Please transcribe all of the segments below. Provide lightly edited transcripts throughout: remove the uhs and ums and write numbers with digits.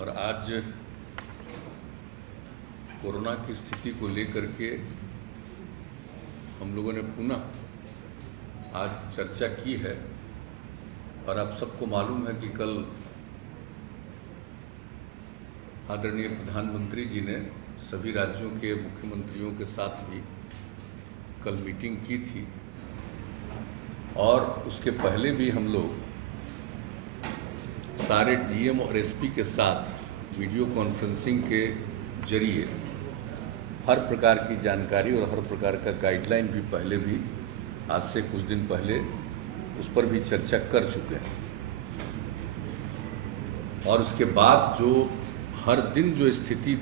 और आज कोरोना की स्थिति को लेकर के हम लोगों ने पुनः आज चर्चा की है। और आप सबको मालूम है कि कल आदरणीय प्रधानमंत्री जी ने सभी राज्यों के मुख्यमंत्रियों के साथ भी कल मीटिंग की थी, और उसके पहले भी हम लोग सारे डीएम और एसपी के साथ वीडियो कॉन्फ्रेंसिंग के जरिए हर प्रकार की जानकारी और हर प्रकार का गाइडलाइन भी पहले भी आज से कुछ दिन पहले उस पर भी चर्चा कर चुके हैं। और उसके बाद जो हर दिन जो स्थिति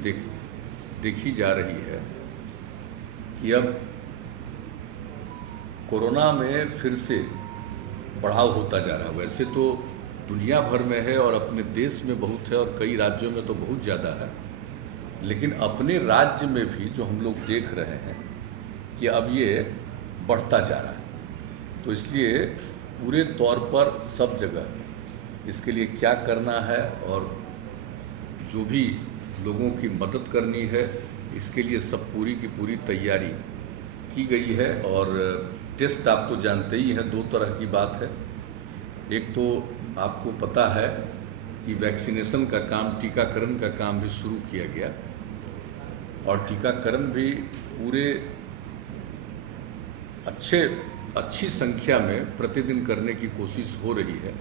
देखी जा रही है कि अब कोरोना में फिर से बढ़ाव होता जा रहा है। वैसे तो दुनिया भर में है और अपने देश में बहुत है और कई राज्यों में तो बहुत ज़्यादा है, लेकिन अपने राज्य में भी जो हम लोग देख रहे हैं कि अब ये बढ़ता जा रहा है। तो इसलिए पूरे तौर पर सब जगह इसके लिए क्या करना है और जो भी लोगों की मदद करनी है, इसके लिए सब पूरी की पूरी तैयारी की गई है। और टेस्ट आप तो जानते ही हैं, दो तरह की बात है। एक तो आपको पता है कि वैक्सीनेशन का काम, टीकाकरण का काम भी शुरू किया गया, और टीकाकरण भी पूरे अच्छी संख्या में प्रतिदिन करने की कोशिश हो रही है।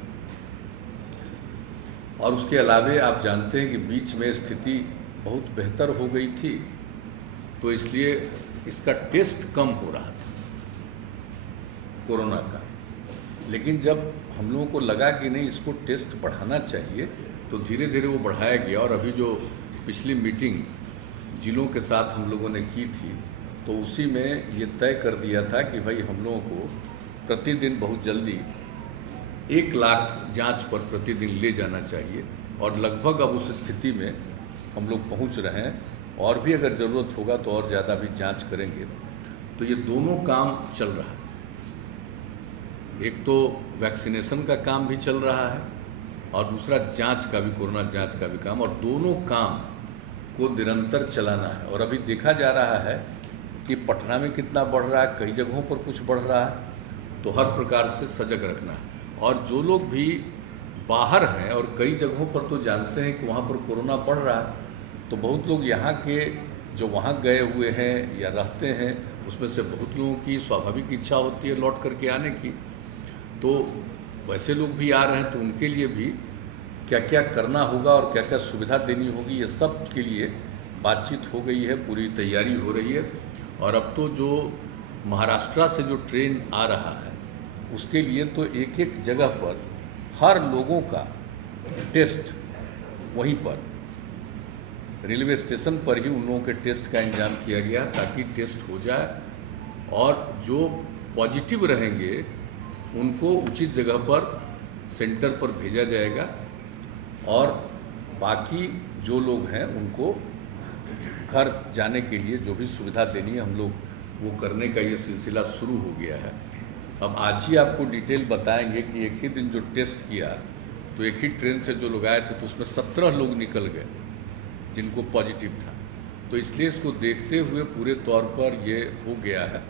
और उसके अलावे आप जानते हैं कि बीच में स्थिति बहुत बेहतर हो गई थी, तो इसलिए इसका टेस्ट कम हो रहा था कोरोना का। लेकिन जब हम लोगों को लगा कि नहीं, इसको टेस्ट बढ़ाना चाहिए, तो धीरे धीरे वो बढ़ाया गया। और अभी जो पिछली मीटिंग जिलों के साथ हम लोगों ने की थी, तो उसी में ये तय कर दिया था कि भाई हम लोगों को प्रतिदिन बहुत जल्दी 1 लाख जांच पर प्रतिदिन ले जाना चाहिए। और लगभग अब उस स्थिति में हम लोग पहुंच रहे हैं, और भी अगर ज़रूरत होगा तो और ज़्यादा भी जांच करेंगे। तो ये दोनों काम चल रहा है। एक तो वैक्सीनेशन का काम भी चल रहा है और दूसरा जांच का भी, कोरोना जांच का भी काम, और दोनों काम को निरंतर चलाना है। और अभी देखा जा रहा है कि पटना में कितना बढ़ रहा है, कई जगहों पर कुछ बढ़ रहा है, तो हर प्रकार से सजग रखना है। और जो लोग भी बाहर हैं और कई जगहों पर तो जानते हैं कि वहाँ पर कोरोना बढ़ रहा है, तो बहुत लोग यहाँ के जो वहाँ गए हुए हैं या रहते हैं, उसमें से बहुत लोगों की स्वाभाविक इच्छा होती है लौट करके आने की। तो वैसे लोग भी आ रहे हैं, तो उनके लिए भी क्या क्या करना होगा और क्या क्या सुविधा देनी होगी, ये सब के लिए बातचीत हो गई है, पूरी तैयारी हो रही है। और अब तो जो महाराष्ट्र से जो ट्रेन आ रहा है, उसके लिए तो एक एक जगह पर हर लोगों का टेस्ट वहीं पर रेलवे स्टेशन पर ही उन लोगों के टेस्ट का इंतजाम किया गया, ताकि टेस्ट हो जाए और जो पॉजिटिव रहेंगे उनको उचित जगह पर सेंटर पर भेजा जाएगा, और बाकी जो लोग हैं उनको घर जाने के लिए जो भी सुविधा देनी है, हम लोग वो करने का ये सिलसिला शुरू हो गया है। अब आज ही आपको डिटेल बताएंगे कि एक ही दिन जो टेस्ट किया, तो एक ही ट्रेन से जो लोग आए थे, तो उसमें 17 लोग निकल गए जिनको पॉजिटिव था। तो इसलिए इसको देखते हुए पूरे तौर पर ये हो गया है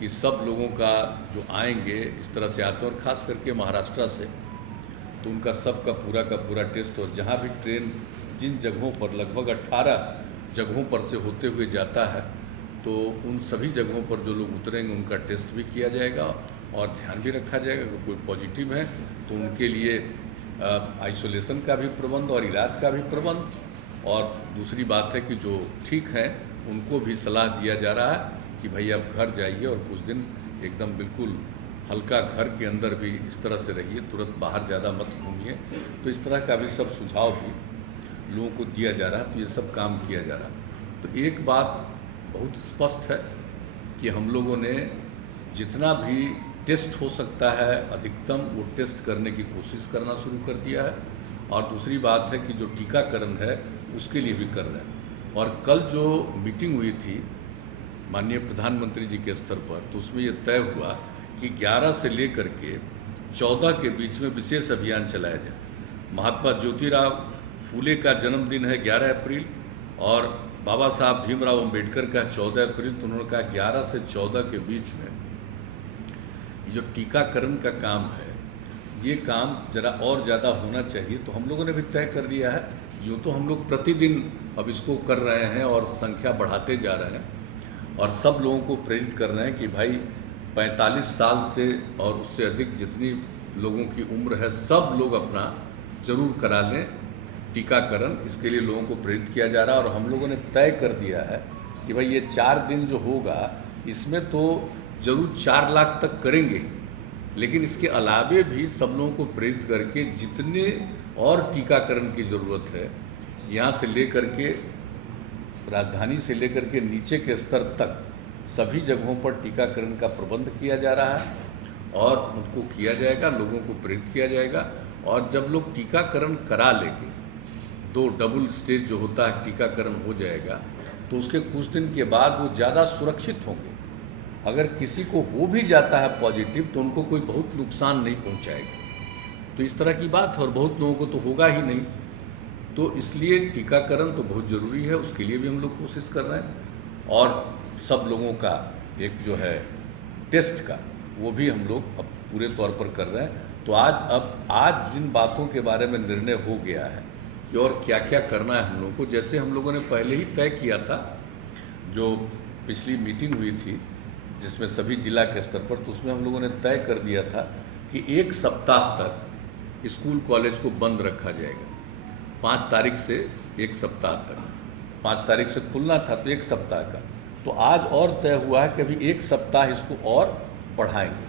कि सब लोगों का जो आएंगे इस तरह से आते हैं, और ख़ास करके महाराष्ट्र से, तो उनका सबका पूरा का पूरा टेस्ट। और जहाँ भी ट्रेन जिन जगहों पर, लगभग 18 जगहों पर से होते हुए जाता है, तो उन सभी जगहों पर जो लोग उतरेंगे उनका टेस्ट भी किया जाएगा, और ध्यान भी रखा जाएगा कि कोई पॉजिटिव है तो उनके लिए आइसोलेशन का भी प्रबंध और इलाज का भी प्रबंध। और दूसरी बात है कि जो ठीक हैं उनको भी सलाह दिया जा रहा है कि भाई आप घर जाइए और कुछ दिन एकदम बिल्कुल हल्का घर के अंदर भी इस तरह से रहिए, तुरंत बाहर ज़्यादा मत घूमिए। तो इस तरह का भी सब सुझाव भी लोगों को दिया जा रहा है, तो ये सब काम किया जा रहा है। तो एक बात बहुत स्पष्ट है कि हम लोगों ने जितना भी टेस्ट हो सकता है अधिकतम, वो टेस्ट करने की कोशिश करना शुरू कर दिया है। और दूसरी बात है कि जो टीकाकरण है उसके लिए भी कर रहे हैं। और कल जो मीटिंग हुई थी माननीय प्रधानमंत्री जी के स्तर पर, तो उसमें ये तय हुआ कि 11 से लेकर के 14 के बीच में विशेष अभियान चलाया जाए। महात्मा ज्योतिराव फूले का जन्मदिन है 11 अप्रैल और बाबा साहब भीमराव अंबेडकर का 14 अप्रैल, तो उन्होंने कहा 11 से 14 के बीच में ये जो टीकाकरण का काम है, ये काम ज़रा और ज़्यादा होना चाहिए। तो हम लोगों ने भी तय कर लिया है, यूँ तो हम लोग प्रतिदिन अब इसको कर रहे हैं और संख्या बढ़ाते जा रहे हैं और सब लोगों को प्रेरित कर रहे हैं कि भाई 45 साल से और उससे अधिक जितनी लोगों की उम्र है, सब लोग अपना ज़रूर करा लें टीकाकरण। इसके लिए लोगों को प्रेरित किया जा रहा है और हम लोगों ने तय कर दिया है कि भाई ये 4 दिन जो होगा इसमें तो ज़रूर 4 लाख तक करेंगे, लेकिन इसके अलावे भी सब लोगों को प्रेरित करके जितने और टीकाकरण की ज़रूरत है, यहाँ से लेकर के राजधानी से लेकर के नीचे के स्तर तक सभी जगहों पर टीकाकरण का प्रबंध किया जा रहा है और उनको किया जाएगा, लोगों को प्रेरित किया जाएगा। और जब लोग टीकाकरण करा लेंगे, 2 डबल स्टेज जो होता है टीकाकरण हो जाएगा, तो उसके कुछ दिन के बाद वो ज़्यादा सुरक्षित होंगे। अगर किसी को हो भी जाता है पॉजिटिव तो उनको कोई बहुत नुकसान नहीं पहुंचाएगा। तो इस तरह की बात है और बहुत लोगों को तो होगा ही नहीं। तो इसलिए टीकाकरण तो बहुत ज़रूरी है, उसके लिए भी हम लोग कोशिश कर रहे हैं और सब लोगों का एक जो है टेस्ट का वो भी हम लोग अब पूरे तौर पर कर रहे हैं। तो आज जिन बातों के बारे में निर्णय हो गया है कि और क्या क्या करना है हम लोगों को, जैसे हम लोगों ने पहले ही तय किया था, जो पिछली मीटिंग हुई थी जिसमें सभी जिला के स्तर पर, तो उसमें हम लोगों ने तय कर दिया था कि 1 सप्ताह तक स्कूल कॉलेज को बंद रखा जाएगा। 5 तारीख से 1 सप्ताह तक, 5 तारीख से खुलना था तो 1 सप्ताह का, तो आज और तय हुआ है कि अभी 1 सप्ताह इसको और बढ़ाएंगे।